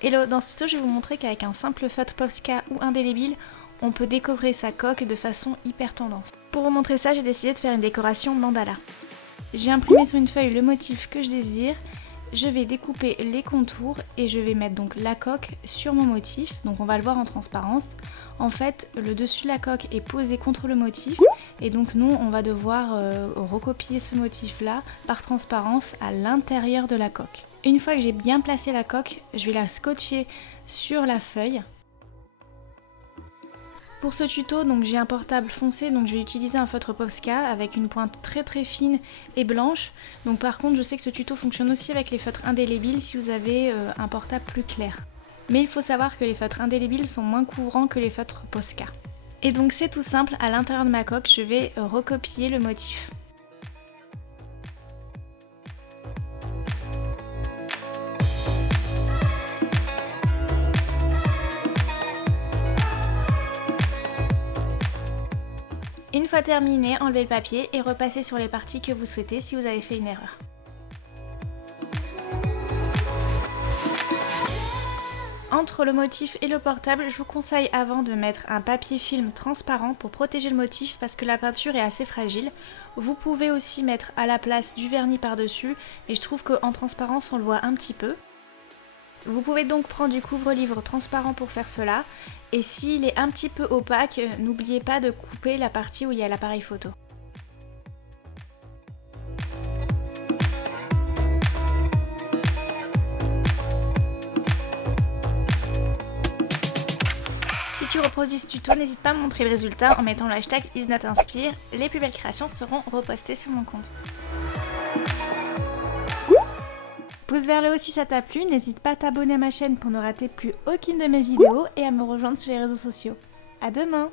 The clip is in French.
Hello, dans ce tuto je vais vous montrer qu'avec un simple feutre Posca ou indélébile, on peut décorer sa coque de façon hyper tendance. Pour vous montrer ça, j'ai décidé de faire une décoration mandala. J'ai imprimé sur une feuille le motif que je désire, je vais découper les contours et je vais mettre donc la coque sur mon motif, donc on va le voir en transparence. En fait, le dessus de la coque est posé contre le motif et donc nous on va devoir recopier ce motif là par transparence à l'intérieur de la coque. Une fois que j'ai bien placé la coque, je vais la scotcher sur la feuille. Pour ce tuto, donc j'ai un portable foncé, donc je vais utiliser un feutre Posca avec une pointe très fine et blanche. Donc par contre, je sais que ce tuto fonctionne aussi avec les feutres indélébiles si vous avez un portable plus clair. Mais il faut savoir que les feutres indélébiles sont moins couvrants que les feutres Posca. Et donc c'est tout simple, à l'intérieur de ma coque, je vais recopier le motif. Une fois terminé, enlevez le papier et repassez sur les parties que vous souhaitez si vous avez fait une erreur. Entre le motif et le portable, je vous conseille avant de mettre un papier film transparent pour protéger le motif parce que la peinture est assez fragile. Vous pouvez aussi mettre à la place du vernis par-dessus, mais je trouve qu'en transparence on le voit un petit peu. Vous pouvez donc prendre du couvre-livre transparent pour faire cela, et s'il est un petit peu opaque, n'oubliez pas de couper la partie où il y a l'appareil photo. Si tu reproduis ce tuto, n'hésite pas à me montrer le résultat en mettant le hashtag #isnotinspire. Les plus belles créations seront repostées sur mon compte. Pouce vers le haut si ça t'a plu, n'hésite pas à t'abonner à ma chaîne pour ne rater plus aucune de mes vidéos et à me rejoindre sur les réseaux sociaux. À demain!